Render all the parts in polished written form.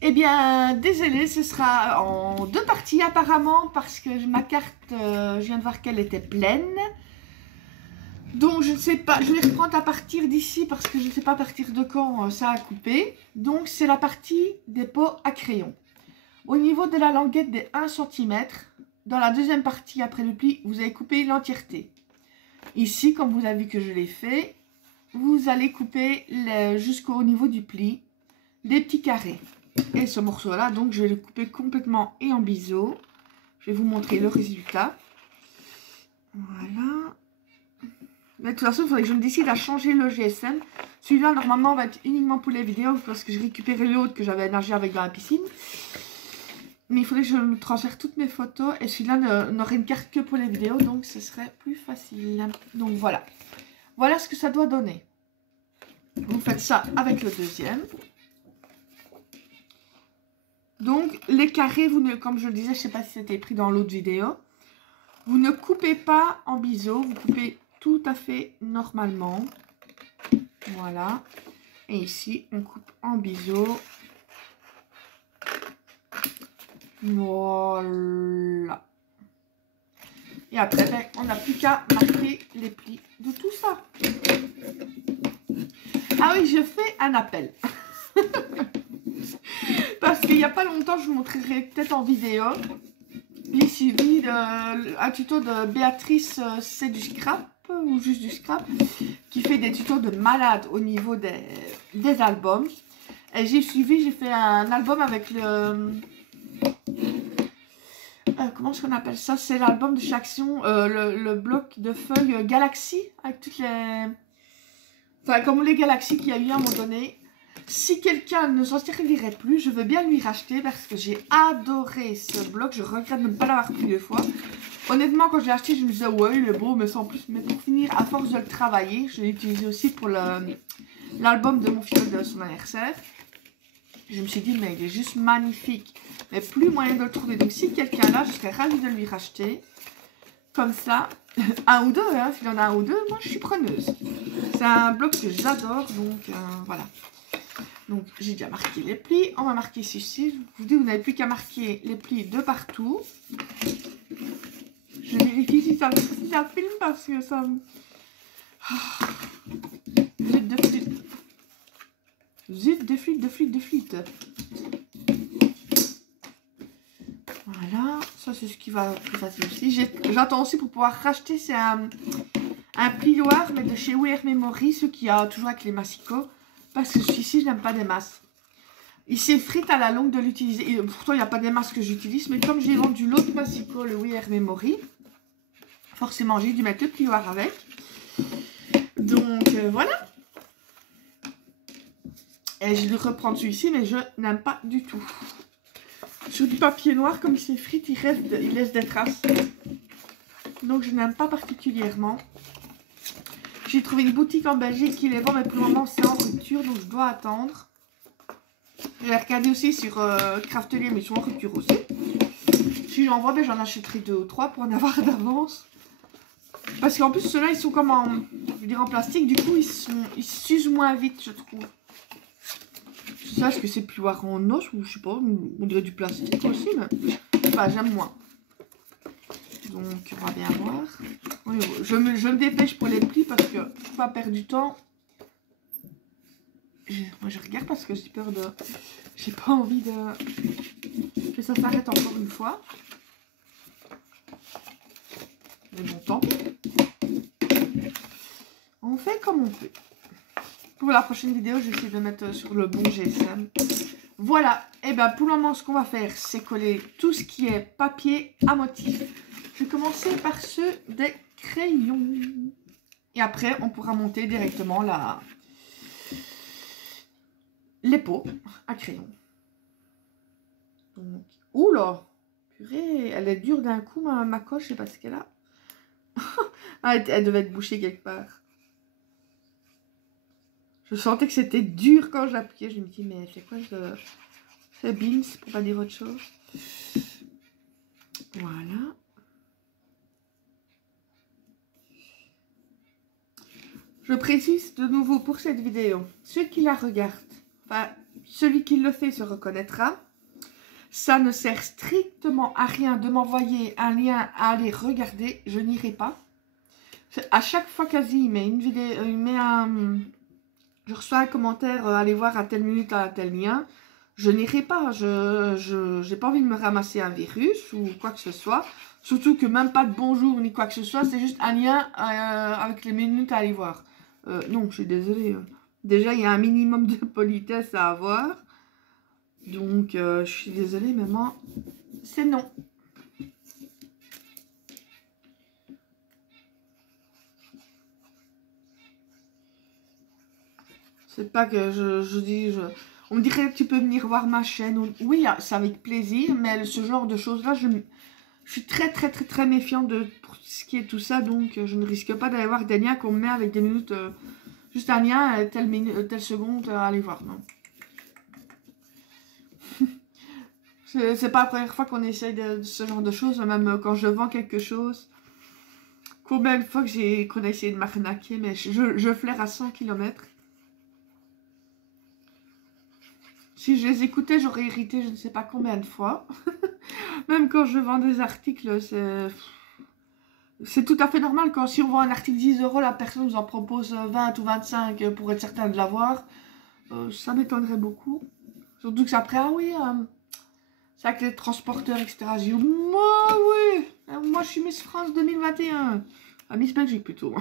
Eh bien, désolé, ce sera en deux parties apparemment parce que ma carte, je viens de voir qu'elle était pleine. Donc, je ne sais pas, je vais reprendre à partir d'ici parce que je ne sais pas à partir de quand ça a coupé. Donc, c'est la partie des pots à crayon. Au niveau de la languette des 1 cm, dans la deuxième partie après le pli, vous avez coupé l'entièreté. Ici, comme vous avez vu que je l'ai fait, vous allez couper jusqu'au niveau du pli des petits carrés. Et ce morceau-là, donc, je vais le couper complètement et en biseau. Je vais vous montrer le résultat. Voilà. Mais de toute façon, il faudrait que je me décide à changer le GSM. Celui-là, normalement, va être uniquement pour les vidéos parce que j'ai récupéré l'autre que j'avais nagé avec dans la piscine. Mais il faudrait que je me transfère toutes mes photos. Et celui-là n'aurait une carte que pour les vidéos. Donc, ce serait plus facile. Donc, voilà. Voilà ce que ça doit donner. Vous faites ça avec le deuxième. Donc, les carrés, comme je le disais, je ne sais pas si c'était pris dans l'autre vidéo. Vous ne coupez pas en biseau. Vous coupez tout à fait normalement. Voilà. Et ici, on coupe en biseau. Voilà. Et après, ben, on n'a plus qu'à marquer les plis de tout ça. Ah oui, je fais un appel. Parce qu'il n'y a pas longtemps, je vous montrerai peut-être en vidéo. J'ai suivi un tuto de Béatrice, c'est du scrap ou juste du scrap, qui fait des tutos de malade au niveau des albums. Et j'ai fait un album avec le... comment est-ce qu'on appelle ça? C'est l'album de Chaction, le bloc de feuilles Galaxy, avec toutes les... Enfin, comme les galaxies qu'il y a eu à un moment donné. Si quelqu'un ne s'en servirait plus, je veux bien lui racheter parce que j'ai adoré ce bloc. Je regrette de ne pas l'avoir pris deux fois. Honnêtement, quand je l'ai acheté, je me disais, ouais, il est beau, mais sans plus. Mais pour finir, à force de le travailler, je l'ai utilisé aussi pour l'album de mon fils de son anniversaire. Je me suis dit, mais il est juste magnifique. Mais plus moyen de le trouver. Donc, si quelqu'un l'a, je serais ravie de lui racheter. Comme ça, un ou deux, hein, s'il y en a un ou deux, moi je suis preneuse. C'est un bloc que j'adore, donc voilà. Donc j'ai déjà marqué les plis. On va marquer ceci. Je vous dis, vous n'avez plus qu'à marquer les plis de partout. Je vérifie si ça filme parce que ça me... Zut de flûte. Zut de flûte, de flûte, de flûte. Voilà, ça c'est ce qui va plus facile aussi. J'attends aussi pour pouvoir racheter, c'est un plioir, mais de chez Wear Memory, ce qui a toujours avec les massicots. Parce que celui-ci, je n'aime pas des masses. Il s'effrite à la longue de l'utiliser. Pourtant, il n'y a pas des masses que j'utilise, mais comme j'ai vendu l'autre massicot, le Wear Memory, forcément, j'ai dû mettre le plioir avec. Donc, voilà. Et je vais reprendre celui-ci, mais je n'aime pas du tout. Sur du papier noir, comme il s'effrite, il laisse des traces. Donc, je n'aime pas particulièrement. J'ai trouvé une boutique en Belgique qui les vend, mais pour le moment, c'est en rupture, donc je dois attendre. J'ai regardé aussi sur Craftelier, mais ils sont en rupture aussi. Si j'en vois, ben, j'en achèterai 2 ou 3 pour en avoir d'avance. Parce qu'en plus, ceux-là, ils sont comme en, je veux dire, en plastique. Du coup, ils s'usent moins vite, je trouve. Je sais pas, est-ce que c'est plioir en os ou je sais pas, on dirait du plastique aussi, mais enfin, j'aime moins. Donc, on va bien voir. Oui, je me dépêche pour les plis parce que je ne peux pas perdre du temps. Moi, je regarde parce que j'ai peur de... J'ai pas envie de... que ça s'arrête encore une fois. Mais bon, tant pis. On fait comme on peut. Pour la prochaine vidéo, je vais essayer de mettre sur le bon GSM. Voilà. Et bien, pour le moment, ce qu'on va faire, c'est coller tout ce qui est papier à motif. Je vais commencer par ceux des crayons. Et après, on pourra monter directement les pots à crayon. Donc, oula, purée, elle est dure d'un coup, ma coche, je sais pas ce qu'elle a. Elle devait être bouchée quelque part. Je sentais que c'était dur quand j'appuyais. Je me dis, mais c'est quoi ce beans, pour pas dire autre chose. Voilà. Je précise de nouveau pour cette vidéo, ceux qui la regardent, enfin, celui qui le fait se reconnaîtra. Ça ne sert strictement à rien de m'envoyer un lien à aller regarder. Je n'irai pas. À chaque fois quasi, il met une vidéo, il met un... Je reçois un commentaire, allez voir à telle minute, à tel lien. Je n'irai pas. Je n'ai pas envie de me ramasser un virus ou quoi que ce soit. Surtout que même pas de bonjour ni quoi que ce soit. C'est juste un lien avec les minutes à aller voir. Non, je suis désolée. Déjà, il y a un minimum de politesse à avoir. Donc, je suis désolée, mais moi, c'est non. C'est pas que je dis... On me dirait que tu peux venir voir ma chaîne. Oui, c'est avec plaisir, mais ce genre de choses-là, je suis très méfiante pour ce qui est tout ça. Donc, je ne risque pas d'aller voir des liens qu'on me met avec des minutes... juste un lien, telle seconde, aller voir, non. C'est pas la première fois qu'on essaye de ce genre de choses, même quand je vends quelque chose. Combien de fois qu'on a essayé de m'arnaquer, mais je flaire à 100 km. Si je les écoutais, j'aurais irrité je ne sais pas combien de fois. Même quand je vends des articles, c'est tout à fait normal. Si on vend un article 10 €, la personne nous en propose 20 ou 25 pour être certain de l'avoir. Ça m'étonnerait beaucoup. Surtout que c'est après, ah oui... c'est avec les transporteurs, etc. J'ai dit, moi, oui, moi je suis Miss France 2021. Ah, Miss Belgique plutôt.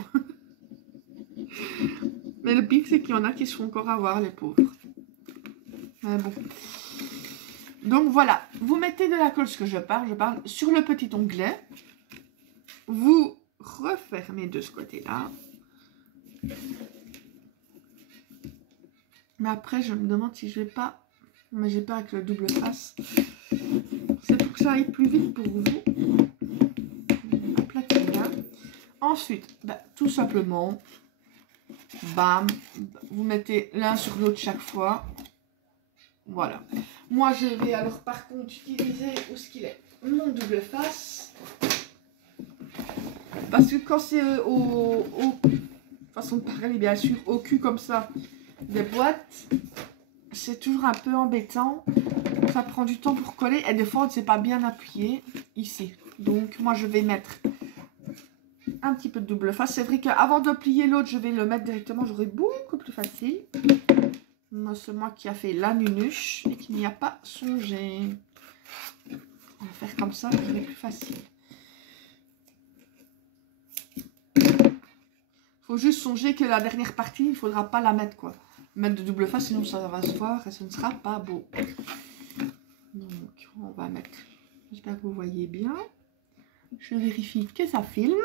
Mais le pire, c'est qu'il y en a qui se font encore avoir, les pauvres. Mais bon. Donc voilà, vous mettez de la colle, ce que je parle sur le petit onglet. Vous refermez de ce côté-là. Mais après, je me demande si je vais pas... Mais j'ai pas avec le double face. C'est pour que ça aille plus vite pour vous. Aplatir là. Ensuite, tout simplement, bam, vous mettez l'un sur l'autre chaque fois. Voilà. Moi, je vais alors par contre utiliser où ce qu'il est mon double face. Parce que quand c'est façon de parler, bien sûr, au cul comme ça, des boîtes, c'est toujours un peu embêtant. Ça prend du temps pour coller et des fois on ne sait pas bien appuyer ici. Donc moi je vais mettre un petit peu de double face. C'est vrai qu'avant de plier l'autre, je vais le mettre directement. J'aurai beaucoup plus facile. C'est moi qui a fait la nunuche et qui n'y a pas songé. On va faire comme ça, c'est plus facile. Faut juste songer que la dernière partie, il ne faudra pas la mettre quoi. Mettre de double face, sinon ça va se voir et ce ne sera pas beau. Donc, on va mettre... J'espère que vous voyez bien. Je vérifie que ça filme.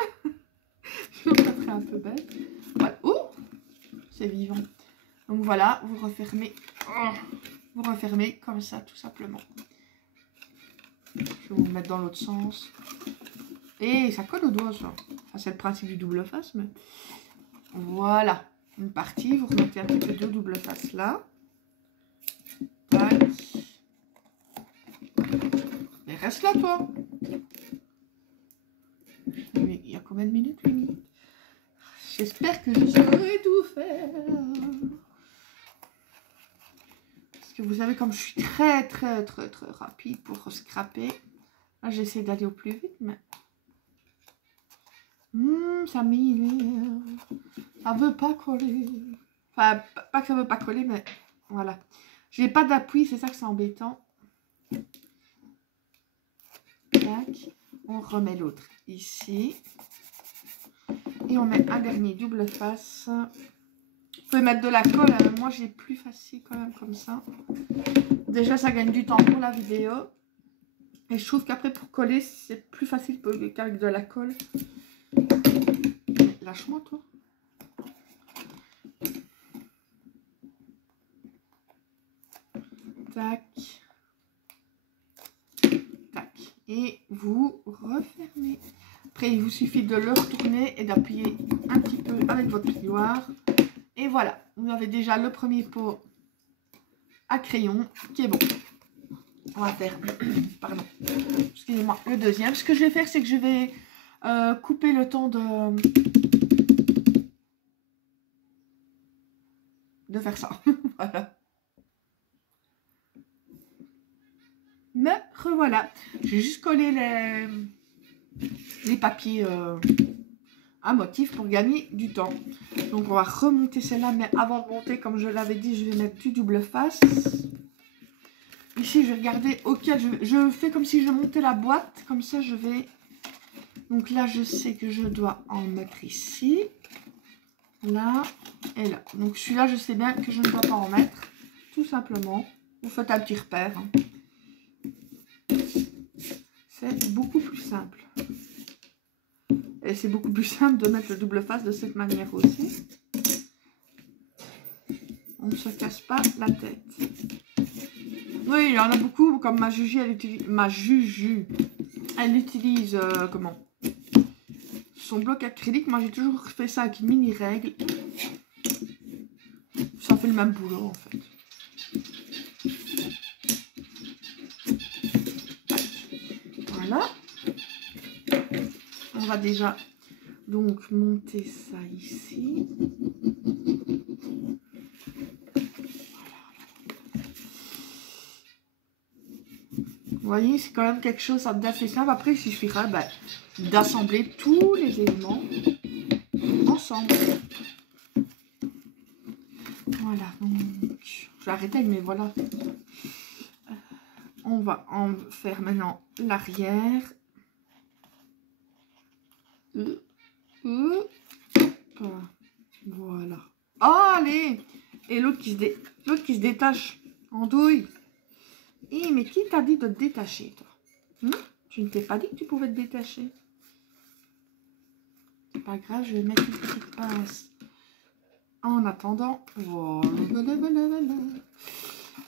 Sinon, ça serait un peu bête. Voilà. Oh, c'est vivant. Donc voilà, vous refermez. Vous refermez comme ça, tout simplement. Je vais vous mettre dans l'autre sens. Et ça colle au doigt, ça. Enfin, c'est le principe du double face, mais... Voilà. Une partie, vous remettez un petit peu de double face là. Tac. Mais reste là, toi. Mais il y a combien de minutes, 8 minutes? J'espère que je saurai tout faire. Parce que vous savez, comme je suis très rapide pour scraper. Là, j'essaie d'aller au plus vite, mais... ça m'énerve. Ça veut pas coller. Enfin, pas que ça veut pas coller, mais voilà. J'ai pas d'appui, c'est ça que c'est embêtant. Tac. On remet l'autre ici. Et on met un dernier double face. Vous pouvez mettre de la colle. Moi, j'ai plus facile quand même comme ça. Déjà, ça gagne du temps pour la vidéo. Et je trouve qu'après, pour coller, c'est plus facile qu'avec de la colle. Lâche-moi, toi. Tac. Tac. Et vous refermez. Après, il vous suffit de le retourner et d'appuyer un petit peu avec votre plioir. Et voilà, vous avez déjà le premier pot à crayon qui est bon. On va faire, pardon, excusez-moi, le deuxième. Ce que je vais faire, c'est que je vais couper le temps de faire ça. Voilà. Me revoilà. J'ai juste collé les papiers à motif pour gagner du temps. Donc on va remonter celle-là, mais avant de monter, comme je l'avais dit, je vais mettre du double face. Ici, je vais regarder auquel je fais comme si je montais la boîte. Comme ça, je vais... Donc là, je sais que je dois en mettre ici. Là et là. Donc celui-là, je sais bien que je ne dois pas en mettre. Tout simplement. Vous faites un petit repère. C'est beaucoup plus simple. Et c'est beaucoup plus simple de mettre le double face de cette manière aussi. On ne se casse pas la tête. Oui, il y en a beaucoup, comme ma Juju, elle utilise, comment, son bloc acrylique. Moi, j'ai toujours fait ça avec une mini règle. Ça fait le même boulot, en fait. Voilà. On va déjà donc monter ça ici. Vous voyez, c'est quand même quelque chose d'assez simple. Après, il suffira d'assembler tous les éléments ensemble. Voilà, donc je vais arrêter avec mes voilà. On va en faire maintenant l'arrière. Voilà. Oh, allez! Et l'autre qui se détache en douille. Eh, mais qui t'a dit de te détacher, toi? Tu ne t'es pas dit que tu pouvais te détacher? C'est pas grave, je vais mettre une petite pince. En attendant, voilà.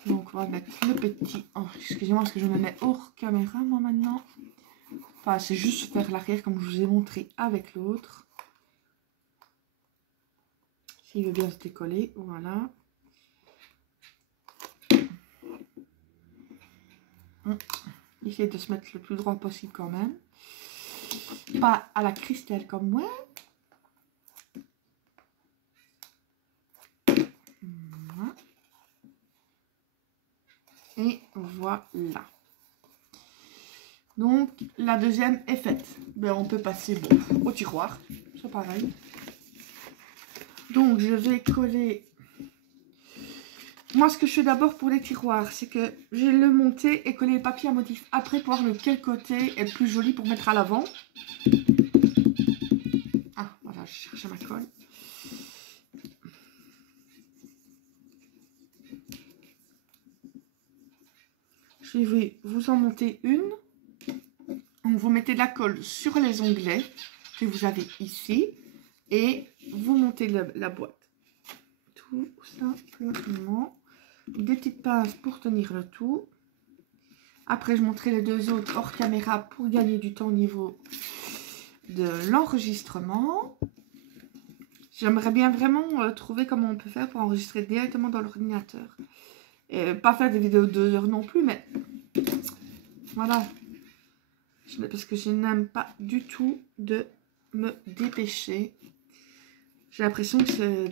Donc, on va mettre le petit... Oh, excusez-moi, parce que je me mets hors caméra, moi, maintenant. Enfin, c'est juste faire l'arrière, comme je vous ai montré avec l'autre. S'il veut bien se décoller, voilà. Essayez de se mettre le plus droit possible quand même. Pas à la Christelle comme moi. Voilà. Et voilà. Donc, la deuxième est faite. Ben, on peut passer au tiroir. C'est pareil. Donc, je vais coller... Moi, ce que je fais d'abord pour les tiroirs, c'est que je vais le monter et coller le papier à motif après pour voir lequel côté est le plus joli pour mettre à l'avant. Ah, voilà, je cherchais ma colle. Je vais vous en monter une. Donc, vous mettez de la colle sur les onglets que vous avez ici et vous montez la boîte. Tout simplement. Des petites pinces pour tenir le tout. Après, je montrerai les deux autres hors caméra pour gagner du temps au niveau de l'enregistrement. J'aimerais bien vraiment trouver comment on peut faire pour enregistrer directement dans l'ordinateur. Et pas faire des vidéos de 2 heures non plus, mais voilà. Parce que je n'aime pas du tout de me dépêcher. J'ai l'impression que c'est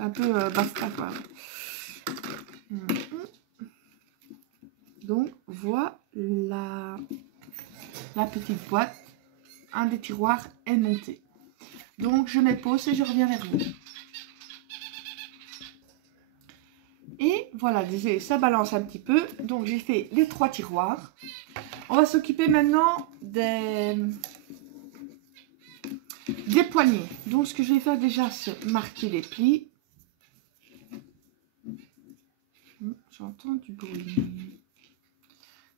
un peu basta, quoi. Donc voilà la petite boîte. Un des tiroirs est monté. Donc je mets pause et je reviens vers vous. Et voilà, désolé, ça balance un petit peu. Donc j'ai fait les 3 tiroirs. On va s'occuper maintenant des poignées. Donc ce que je vais faire déjà, c'est marquer les plis. J'entends du bruit.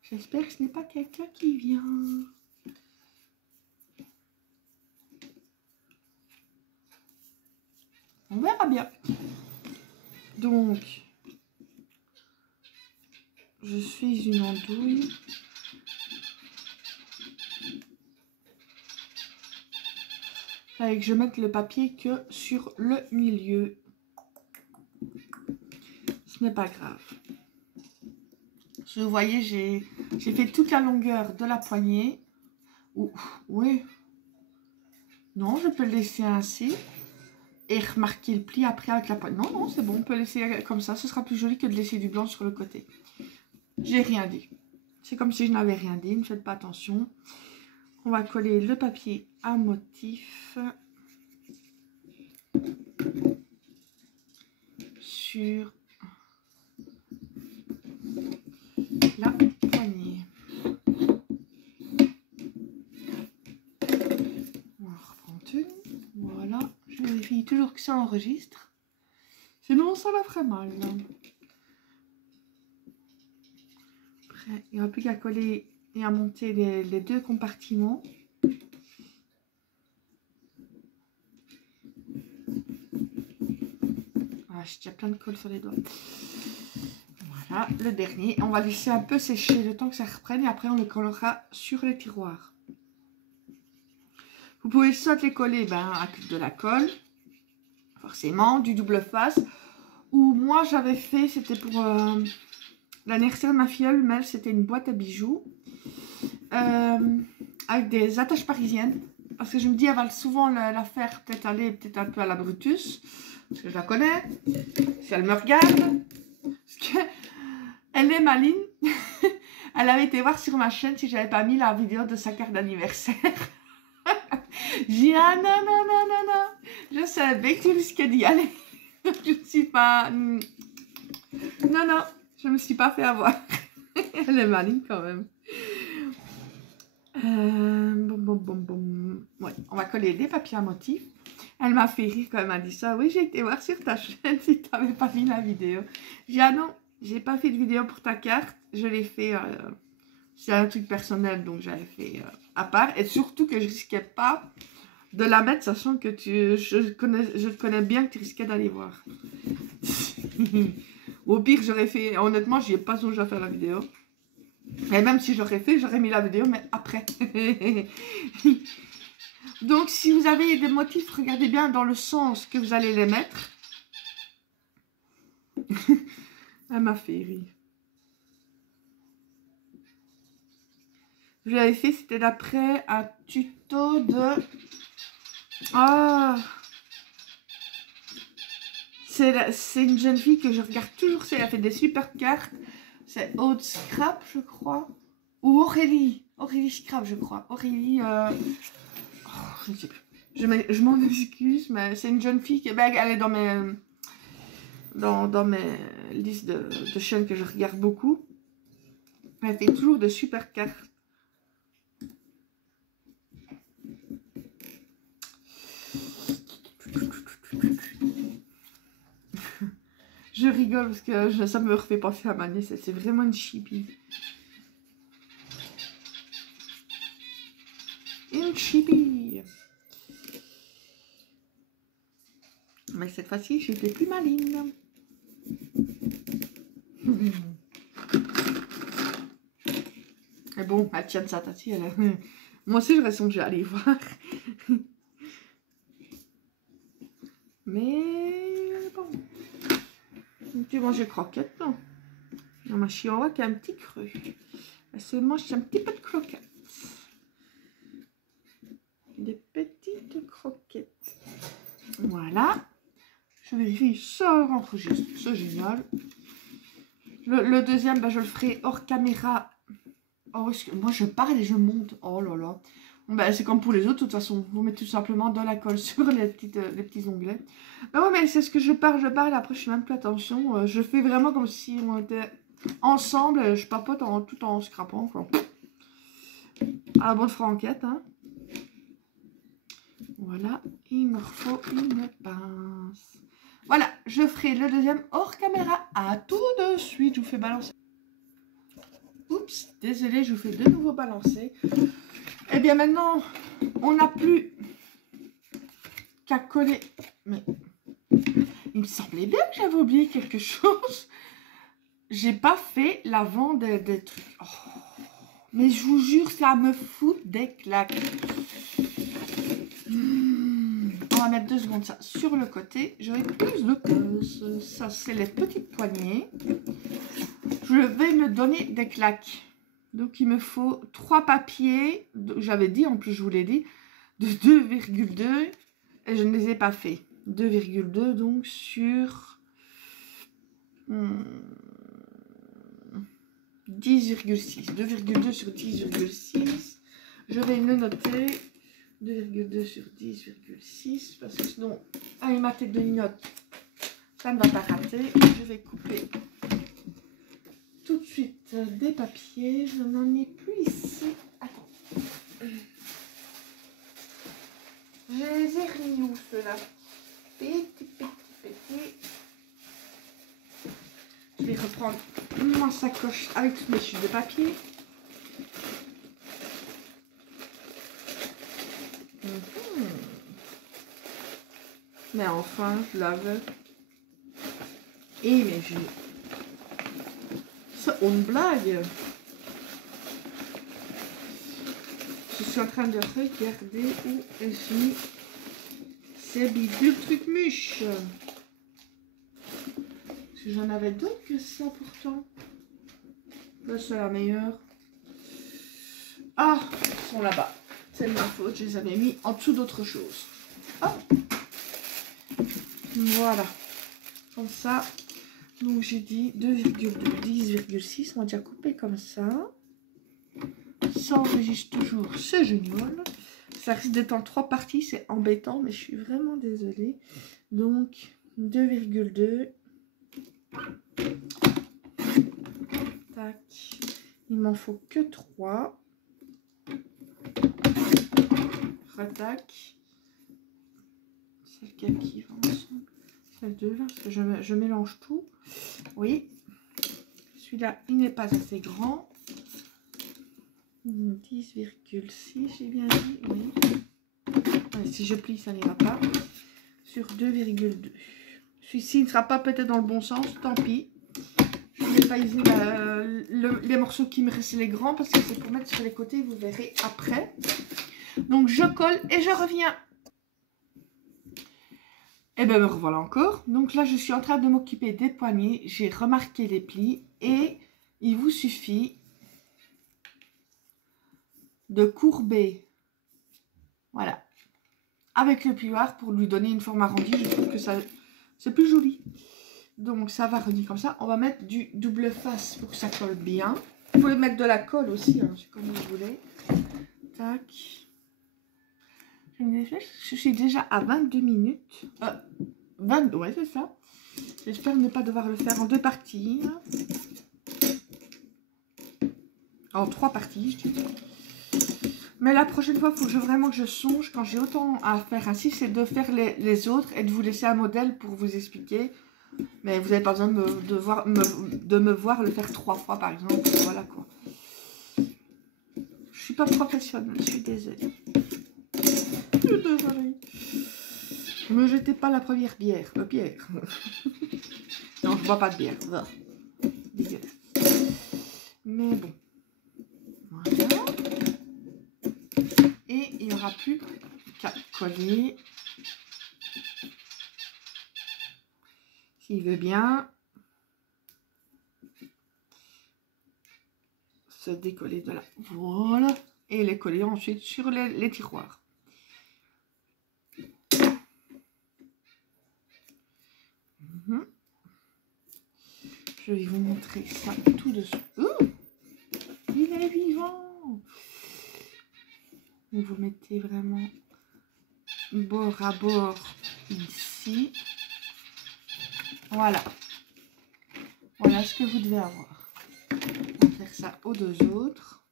J'espère que ce n'est pas quelqu'un qui vient. On verra bien. Donc, je suis une andouille. Il fallait que je mette le papier que sur le milieu. Ce n'est pas grave. Vous voyez, j'ai fait toute la longueur de la poignée. Oui. Non, je peux le laisser ainsi. Et remarquer le pli après avec la poignée. Non, non, c'est bon, on peut laisser comme ça. Ce sera plus joli que de laisser du blanc sur le côté. J'ai rien dit. C'est comme si je n'avais rien dit, ne faites pas attention. On va coller le papier à motif sur la poignée. On en reprend une. Voilà. Je vérifie toujours que ça enregistre. Sinon, ça la ferait mal. Après, il n'y aura plus qu'à coller et à monter les deux compartiments. Ah, j'ai déjà plein de colle sur les doigts. Voilà, le dernier. On va laisser un peu sécher le temps que ça reprenne et après on le collera sur les tiroirs. Vous pouvez soit les coller avec de la colle, forcément, du double face. Ou moi j'avais fait, c'était pour l'anniversaire de ma filleule, mais c'était une boîte à bijoux. Avec des attaches parisiennes. Parce que je me dis, elle va souvent la faire peut-être aller peut-être un peu à la Brutus. Parce que je la connais. Si elle me regarde. Parce qu'elle est maligne. Elle avait été voir sur ma chaîne si j'avais pas mis la vidéo de sa carte d'anniversaire. J'ai dit, ah non, non, non, non, non. Je savais que tu risquais d'y aller. Donc je ne suis pas... Non, non, je me suis pas fait avoir. Elle est maligne quand même. Ouais, on va coller des papiers à motif. Elle m'a fait rire quand elle m'a dit ça. Oui, j'ai été voir sur ta chaîne si tu n'avais pas mis la vidéo. J'ai dit, ah non, j'ai pas fait de vidéo pour ta carte. Je l'ai fait, c'est un truc personnel, donc j'avais fait à part. Et surtout que je risquais pas de la mettre, sachant que je te connais bien que tu risquais d'aller voir. Au pire, j'aurais fait, honnêtement, j'y ai pas songé à faire la vidéo. Et même si j'aurais fait, j'aurais mis la vidéo, mais après. Donc, si vous avez des motifs, regardez bien dans le sens que vous allez les mettre. Elle m'a fait rire. Je l'avais fait, c'était d'après un tuto de... Ah, c'est une jeune fille que je regarde toujours. Elle a fait des super cartes. C'est Aude Scrap, je crois. Ou Aurélie. Aurélie Scrap, je crois. Aurélie... Oh, je ne sais plus. Je m'en excuse, mais c'est une jeune fille qui... elle est dans mes... Dans mes listes de chaînes que je regarde beaucoup. Elle fait toujours de super cartes. Je rigole parce que ça me refait penser à ma nièce. C'est vraiment une chibi. Une chibi. Mais cette fois-ci, j'étais plus maligne. Et bon, elle tient de sa tati. Moi aussi, j'aurais songé à aller voir. Mais bon. Tu manges des croquettes, non? Non, ma chihuahua qui a un petit creux. Elle se mange un petit peu de croquettes. Des petites croquettes. Voilà. Je vérifie, ça enregistre. C'est génial. Le deuxième, je le ferai hors caméra. Oh, moi, je parle et je monte. Oh là là. C'est comme pour les autres, de toute façon. Vous mettez tout simplement de la colle sur les petits onglets. Ouais, mais c'est ce que je parle, après je fais même plus attention. Je fais vraiment comme si on était ensemble. Je papote tout en scrapant, quoi. À la bonne franquette, hein. Voilà, il me faut une pince. Voilà, je ferai le deuxième hors caméra. À tout de suite, je vous fais balancer. Oups, désolé, je vous fais de nouveau balancer. Et bien maintenant, on n'a plus qu'à coller. Mais il me semblait bien que j'avais oublié quelque chose. J'ai pas fait l'avant des trucs. Oh, mais je vous jure, ça me fout des claques. On va mettre 2 secondes ça sur le côté. J'aurai plus de colle. Ça, c'est les petites poignées. Je vais me donner des claques. Donc, il me faut 3 papiers. J'avais dit, en plus, je vous l'ai dit, de 2,2. Et je ne les ai pas fait. 2,2, donc, sur 10,6. 2,2 sur 10,6. Je vais le noter. 2,2 sur 10,6. Parce que sinon, avec ma tête de note, ça ne va pas rater. Je vais couper tout de suite des papiers. Je n'en ai plus ici. Attends. Je les ai remis où ceux-là? Petit. Je vais reprendre ma sacoche avec toutes mes chutes de papier. Mais enfin, je l'avais. Et mais j'ai... C'est une blague. Je suis en train de regarder où j'ai mis ces bidules trucs mûches. Parce que j'en avais d'autres que ça pourtant. Là, c'est la meilleure. Ah, ils sont là-bas. C'est de ma faute, je les avais mis en dessous d'autre chose. Hop. Voilà. Comme ça. Donc j'ai dit 2,2, 10,6. On va déjà couper comme ça. Ça enregistre toujours, c'est génial. Ça risque d'être en 3 parties, c'est embêtant, mais je suis vraiment désolée. Donc 2,2. Tac. Il m'en faut que 3. Retac. C'est lequel qui va ensemble? C'est 2 là, parce que je mélange tout. Oui. Celui-là, il n'est pas assez grand. 10,6, j'ai bien dit. Oui. Allez, si je plie, ça n'ira pas. Sur 2,2. Celui-ci ne sera pas peut-être dans le bon sens, tant pis. Je vais pas utiliser les morceaux qui me restent les grands parce que c'est pour mettre sur les côtés, vous verrez après. Donc je colle et je reviens. Et bien me revoilà encore. Donc là je suis en train de m'occuper des poignets. J'ai remarqué les plis et il vous suffit de courber. Voilà. Avec le plioir pour lui donner une forme arrondie. Je trouve que ça c'est plus joli. Donc ça va revenir comme ça. On va mettre du double face pour que ça colle bien. Vous pouvez mettre de la colle aussi, hein, comme vous voulez. Tac. Je suis déjà à 22 minutes. 22, ouais, c'est ça. J'espère ne pas devoir le faire en 2 parties. En 3 parties, je dis. Mais la prochaine fois, il faut vraiment que je songe, quand j'ai autant à faire ainsi, c'est de faire les autres et de vous laisser un modèle pour vous expliquer. Mais vous n'avez pas besoin de me voir le faire 3 fois, par exemple. Voilà, quoi. Je suis pas professionnelle, je suis désolée. Je suis désolée. Ne me jetez pas la première bière. Bière. Non, je bois pas de bière. Dégueulasse. Mais bon. Voilà. Et il n'y aura plus qu'à coller. S'il veut bien se décoller de là. Voilà. Et les coller ensuite sur les tiroirs. Je vais vous montrer ça tout de suite. Il est vivant. Vous mettez vraiment bord à bord ici. Voilà. Voilà ce que vous devez avoir. On va faire ça aux 2 autres.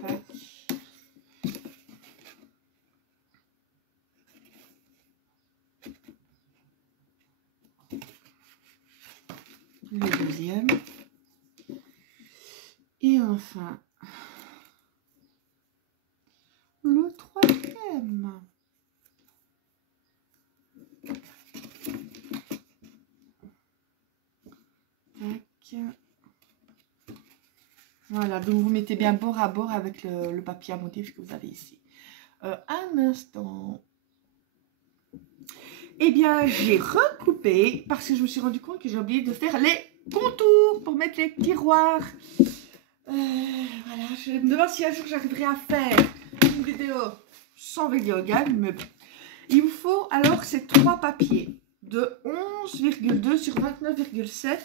Tac. Le deuxième. Et enfin, le troisième. Tac. Voilà, donc vous mettez bien bord à bord avec le papier à motif que vous avez ici. Un instant. Eh bien, j'ai recoupé parce que je me suis rendu compte que j'ai oublié de faire les contours pour mettre les tiroirs. Voilà, je me demande si un jour j'arriverai à faire une vidéo sans vidéo gamme, mais il vous faut alors ces 3 papiers. de 11,2 sur 29,7.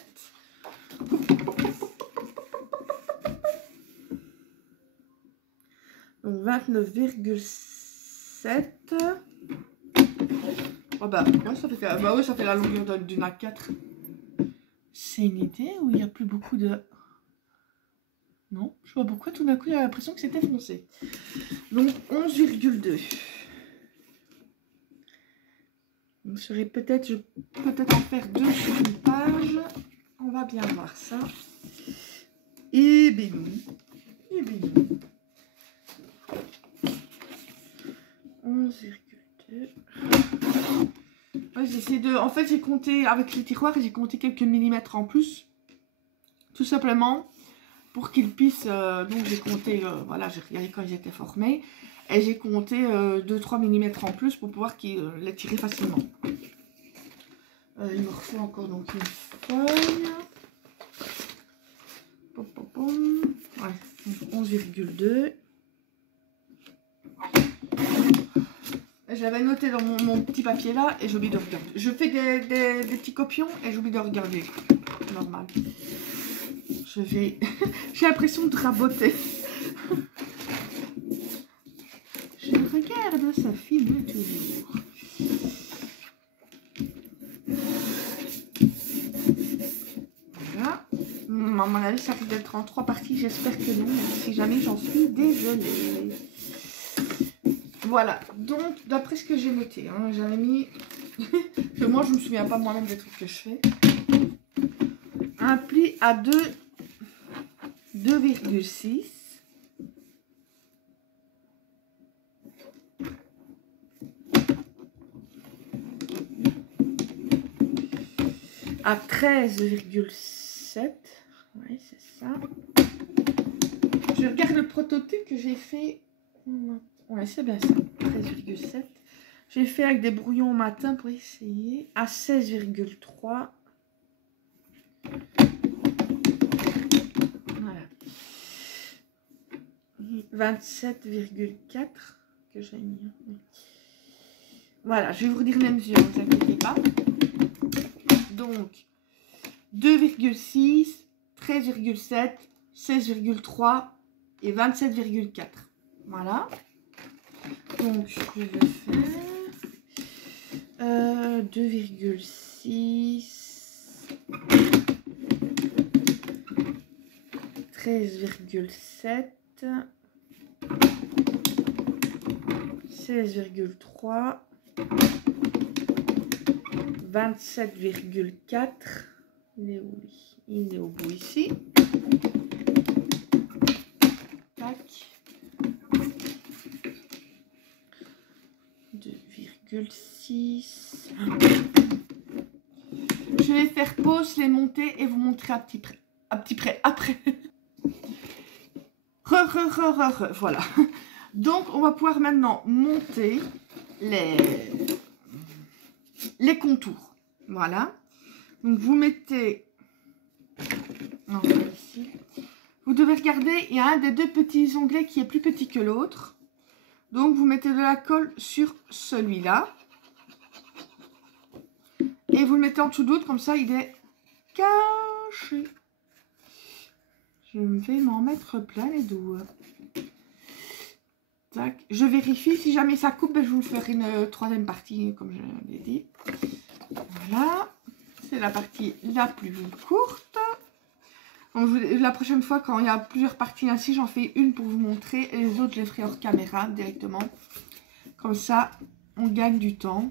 Donc 29,7. Oh bah, ouais, ça fait, bah ouais, ça fait la longueur d'une A4. C'est une idée où il n'y a plus beaucoup de... Non, je sais pas pourquoi tout d'un coup j'ai l'impression que c'était foncé. Donc 11,2. Donc je serais peut-être, je peux peut-être en faire 2 sur une page. On va bien voir ça. Et ben oui. Et ben oui. 11,2. Ouais, j'essaie de... En fait, j'ai compté avec les tiroirs, j'ai compté quelques millimètres en plus. Tout simplement pour qu'ils puissent... donc j'ai compté, voilà, j'ai regardé quand ils étaient formés. Et j'ai compté 2-3 mm en plus pour pouvoir les tirer facilement. Il me faut encore donc une feuille. Pom, pom, pom. Ouais, 11,2. J'avais noté dans mon petit papier là et j'oublie de regarder. Je fais des petits copions et j'oublie de regarder. Normal. Je vais... J'ai l'impression de raboter. Je regarde, ça filme toujours. Voilà. À mon avis, ça risque d'être en 3 parties. J'espère que non. Si jamais, j'en suis désolée. Voilà. Donc, d'après ce que j'ai noté, hein, j'avais mis... que moi, je me souviens pas moi-même des trucs que je fais. Un pli à 2,6. À 13,7. Oui, c'est ça. Je regarde le prototype que j'ai fait. Ouais, c'est bien ça. 13,7. J'ai fait avec des brouillons au matin pour essayer. À 16,3. Voilà. 27,4 que j'ai mis. Voilà, je vais vous dire les mesures, ne vous inquiétez pas. Donc, 2,6, 13,7, 16,3 et 27,4. Voilà. Donc, je vais faire 2,6, 13,7, 16,3, 27,4. Il est où lui? Il est au bout ici. Tac. 2,6. Je vais faire pause, les monter et vous montrer à petit près après. Voilà. Donc, on va pouvoir maintenant monter les contours. Voilà. Donc, vous mettez... Non, ici. Vous devez regarder, il y a un des deux petits onglets qui est plus petit que l'autre. Donc, vous mettez de la colle sur celui-là. Et vous le mettez en dessous d'autre, comme ça, il est caché. Je vais m'en mettre plein les doigts. Tac. Je vérifie, si jamais ça coupe, ben, je vous ferai une troisième partie, comme je l'ai dit. Voilà. C'est la partie la plus courte. Donc, la prochaine fois, quand il y a plusieurs parties ainsi, j'en fais une pour vous montrer. Et les autres, je les ferai hors caméra directement. Comme ça, on gagne du temps.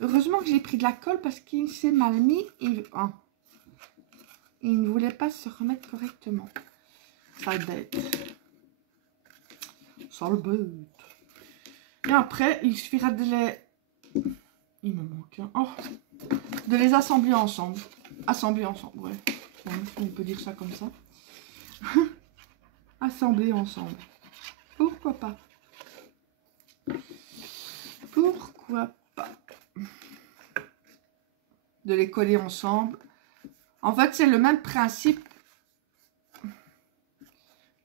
Heureusement que j'ai pris de la colle parce qu'il s'est mal mis. Il ne voulait pas se remettre correctement. Sale bête. Sale bête. Et après, il suffira de les... Il me manque un. Oh. De les assembler ensemble. Assembler ensemble, ouais. On peut dire ça comme ça. Assembler ensemble. Pourquoi pas? Pourquoi pas? De les coller ensemble. En fait, c'est le même principe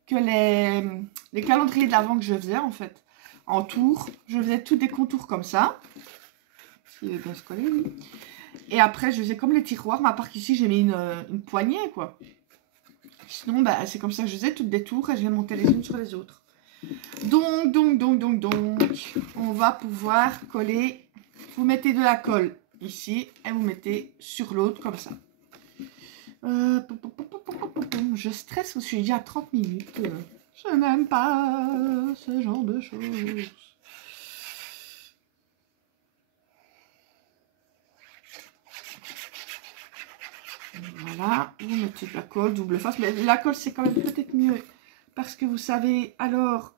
que les calendriers de l'Avent que je faisais en fait. En tour. Je faisais tous des contours comme ça. Il veut bien se coller, oui. Et après, je faisais comme les tiroirs, mais à part qu'ici, j'ai mis une poignée, quoi. Sinon, bah, c'est comme ça que je faisais toutes des tours et je les montais les unes sur les autres. Donc, on va pouvoir coller. Vous mettez de la colle ici et vous mettez sur l'autre comme ça. Je stresse parce que je suis déjà à 30 minutes. Je n'aime pas ce genre de choses. Voilà, vous mettez de la colle, double face. Mais la colle, c'est quand même peut-être mieux. Parce que vous savez, alors,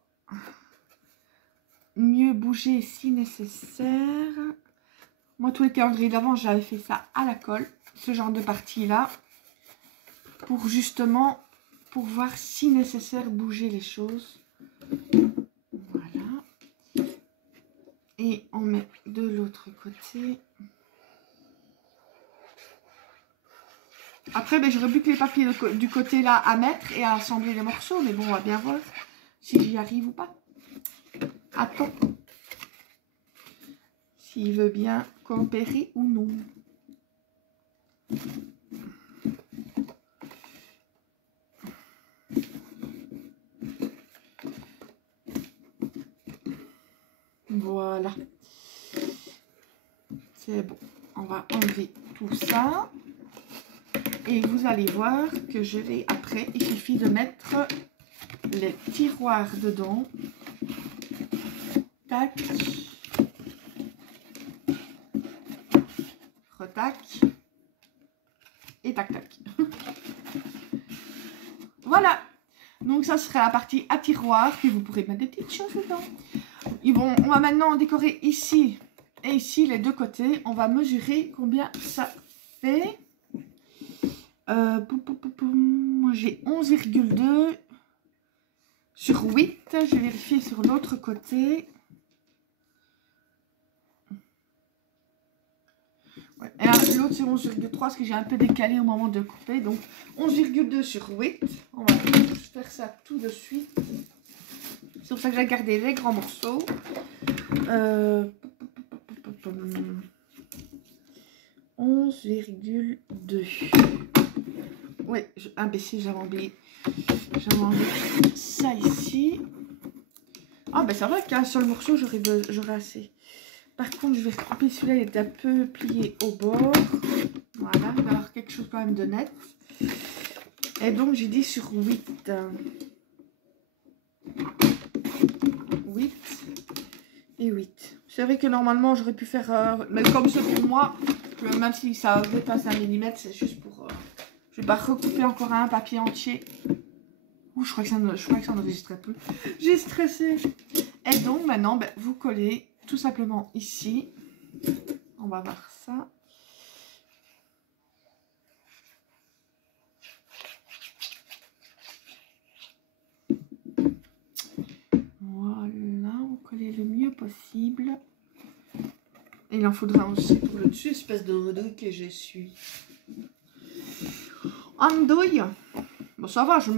mieux bouger si nécessaire. Moi, tous les calendriers d'avant, j'avais fait ça à la colle. Ce genre de partie-là. Pour justement pouvoir, si nécessaire, bouger les choses. Voilà. Et on met de l'autre côté. Après, ben, j'aurais plus que les papiers du côté là à mettre et à assembler les morceaux. Mais bon, on va bien voir si j'y arrive ou pas. Attends. S'il veut bien coopérer ou non. Voilà. C'est bon. On va enlever tout ça. Et vous allez voir que je vais après, il suffit de mettre les tiroirs dedans. Tac. Retac. Et tac tac. Voilà. Donc ça sera la partie à tiroir. Puis vous pourrez mettre des petites choses dedans. On va maintenant décorer ici et ici les deux côtés. On va mesurer combien ça fait. Moi j'ai 11,2 sur 8. Je vais vérifier sur l'autre côté. Ouais. Et l'autre c'est 11,3 parce que j'ai un peu décalé au moment de couper. Donc 11,2 sur 8. On va faire ça tout de suite. C'est pour ça que j'ai gardé les grands morceaux. 11,2. Oui, imbécile, j'avais oublié. Ça ici. Ah, ben c'est vrai qu'un seul morceau, j'aurais assez. Par contre, je vais recouper celui-là, il est un peu plié au bord. Voilà, il va y avoir quelque chose quand même de net. Et donc, j'ai dit sur 8. 8 et 8. C'est vrai que normalement, j'aurais pu faire... mais comme c'est pour moi, même si ça dépasse 1 mm, c'est juste pour... je vais pas recouper encore un papier entier. Ouh, je crois que ça n'enregistrait plus. J'ai stressé. Et donc, maintenant, ben, vous collez tout simplement ici. On va voir ça. Voilà, vous collez le mieux possible. Et il en faudra aussi pour le dessus, espèce de redouille que je suis. Andouille. Bon, ça va, je